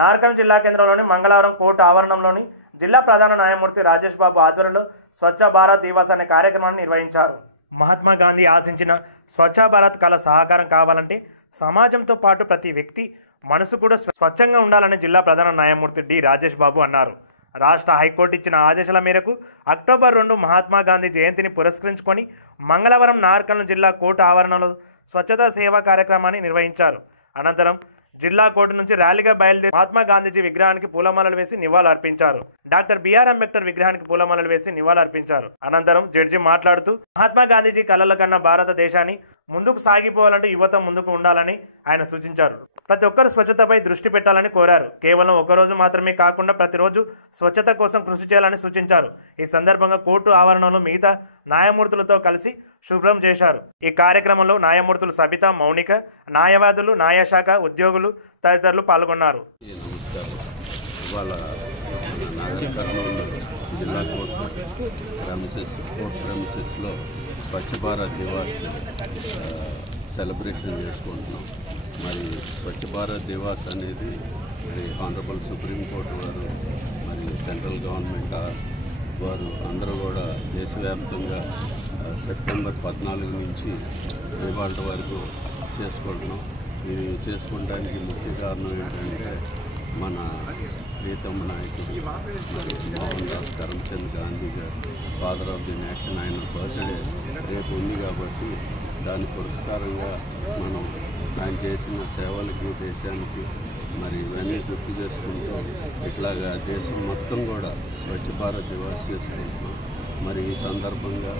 నార్కల్ జిల్లా కేంద్రంలోని మంగళవారం కోర్టు ఆవరణంలోని జిల్లా ప్రధాన న్యాయమూర్తి రాజేష్ బాబు ఆధ్వర్యంలో స్వచ్ఛ భారత్ దివస్ అనే కార్యక్రమాన్ని నిర్వహించారు. మహాత్మా గాంధీ ఆశించిన స్వచ్ఛ భారత్ కళ సాకారం కావాలంటే సమాజంతో పాటు ప్రతి వ్యక్తి మనసు కూడా స్వచ్ఛంగా ఉండాలని జిల్లా ప్రధాన న్యాయమూర్తి డి రాజేష్ బాబు అన్నారు. రాష్ట్ర హైకోర్టు ఇచ్చిన ఆదేశాల మేరకు అక్టోబర్ 2 మహాత్మా గాంధీ జయంతిని పురస్కరించుకొని మంగళవారం నార్కల్ జిల్లా కోర్టు ఆవరణలో స్వచ్ఛతా సేవా కార్యక్రమాన్ని నిర్వహించారు. అనంతరం జిల్లా కోర్టు నుంచి ర్యాలీగా బయలుదేరి మహాత్మా గాంధీజీ విగ్రహానికి పూలమాలలు వేసి నివాళులర్పించారు. డాక్టర్ బిఆర్ అంబేద్కర్ విగ్రహానికి పూలమాలలు వేసి నివాళులర్పించారు. అనంతరం జడ్జి మాట్లాడుతూ మహాత్మా గాంధీజీ కలల కన్నా భారతదేశాన్ని ముందుకు సాగిపోవాలంటే యువత ముందుకు ఉండాలని ఆయన సూచించారు. ప్రతి ఒక్కరు స్వచ్ఛతపై దృష్టి పెట్టాలని కోరారు. కేవలం ఒకరోజు మాత్రమే కాకుండా ప్రతిరోజు స్వచ్ఛత కోసం కృషి చేయాలని సూచించారు. ఈ సందర్భంగా కోర్టు ఆవరణలో మిగతా న్యాయమూర్తులతో కలిసి శుభ్రం చేశారు. ఈ కార్యక్రమంలో న్యాయమూర్తులు సబితా, మౌనిక, న్యాయవాదులు, న్యాయశాఖ ఉద్యోగులు తదితరులు పాల్గొన్నారు. జిల్లా కోర్టు ప్రెమిసెస్లో స్వచ్ఛ భారత్ దివాస్ సెలబ్రేషన్ చేసుకుంటున్నాం. మరి స్వచ్ఛ భారత్ దివాస్ అనేది ఆనరబుల్ సుప్రీంకోర్టు వారు మరి సెంట్రల్ గవర్నమెంట్ వారు అందరూ కూడా దేశవ్యాప్తంగా సెప్టెంబర్ 14 నుంచి ఇవాళ వరకు చేసుకుంటున్నాం. ఇది చేసుకోవడానికి ముఖ్య కారణం ఏంటంటే మన ప్రీతమ నాయకుడు మోహన్ దాస్ కరమ్చంద్ గాంధీ గారు, ఫాదర్ ఆఫ్ ది నేషన్, ఆయన బర్త్డే రేపు ఉంది కాబట్టి దాని పురస్కారంగా మనం ఆయన చేసిన సేవలకి దేశానికి మరి ఇవన్నీ గుర్తు చేసుకుంటూ ఇట్లాగా దేశం మొత్తం కూడా స్వచ్ఛ భారత్ దివాస్ చేసుకుంటున్నాం. మరి ఈ సందర్భంగా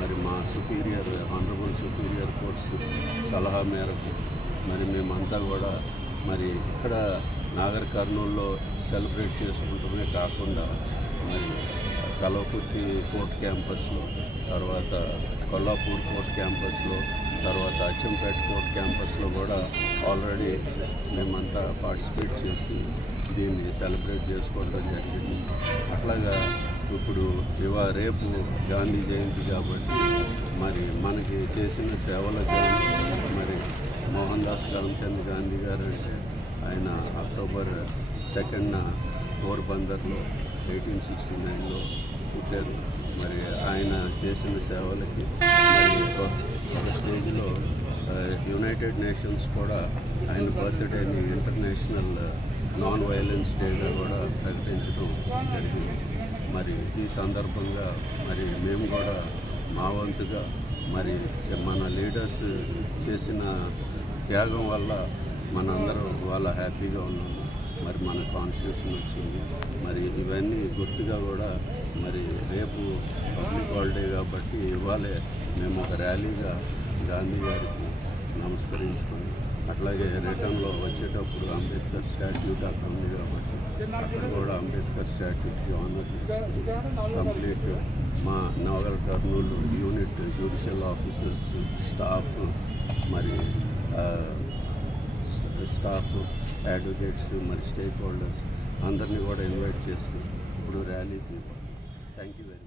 మరి మా సుపీరియర్ ఆనరబుల్ సుపీరియర్ కోర్ట్స్ సలహా మేరకు మరి మేమంతా కూడా మరి ఇక్కడ నాగర్ కర్నూలులో సెలబ్రేట్ చేసుకుంటూనే కాకుండా మరి కల్వకుర్తి కోర్ట్ క్యాంపస్లో, తర్వాత కొల్లాపూర్ కోర్ట్ క్యాంపస్లో, తర్వాత అచ్చంపేట కోర్ట్ క్యాంపస్లో కూడా ఆల్రెడీ మేమంతా పార్టిసిపేట్ చేసి దీన్ని సెలబ్రేట్ చేసుకోవడం జరిగింది. అట్లాగా ఇప్పుడు రేపు గాంధీ జయంతి కాబట్టి మరి మనకి చేసిన సేవలకు మరి మోహన్ దాస్ కరమ్చంద్ గాంధీ గారు అంటే ఆయన అక్టోబర్ 2న పోర్బందర్లో 1869లో పుట్టారు. మరి ఆయన చేసిన సేవలకి మరి ఒక స్టేజ్లో యునైటెడ్ నేషన్స్ కూడా ఆయన బర్త్డేని ఇంటర్నేషనల్ నాన్ వైలెన్స్ డేగా కూడా ప్రకటించడం జరిగింది. మరి ఈ సందర్భంగా మరి మేము కూడా మా వంతుగా మరి మన లీడర్స్ చేసిన త్యాగం వల్ల మనందరం వాళ్ళ హ్యాపీగా ఉన్నాము. మరి మన కాన్స్టిట్యూషన్ వచ్చింది. మరి ఇవన్నీ గుర్తుగా కూడా మరి రేపు పబ్లిక్ హాలిడే కాబట్టి ఇవాళే మేము ఒక ర్యాలీగా గాంధీ గారికి నమస్కరించుకుని అట్లాగే రిటర్న్లో వచ్చేటప్పుడు అంబేద్కర్ స్టాట్యూ దాకా ఉంది కాబట్టి అక్కడ కూడా అంబేద్కర్ స్టాట్యూకి ఆనర్ చేసుకుని కంప్లీట్ మా Nagar Kurnool unit judicial officers staff మరి స్టాఫ్ అడ్వకేట్స్ మరి స్టేక్ హోల్డర్స్ అందరినీ కూడా ఇన్వైట్ చేస్తూ ఇప్పుడు ర్యాలీకి థ్యాంక్ యూ వెరీ మచ్.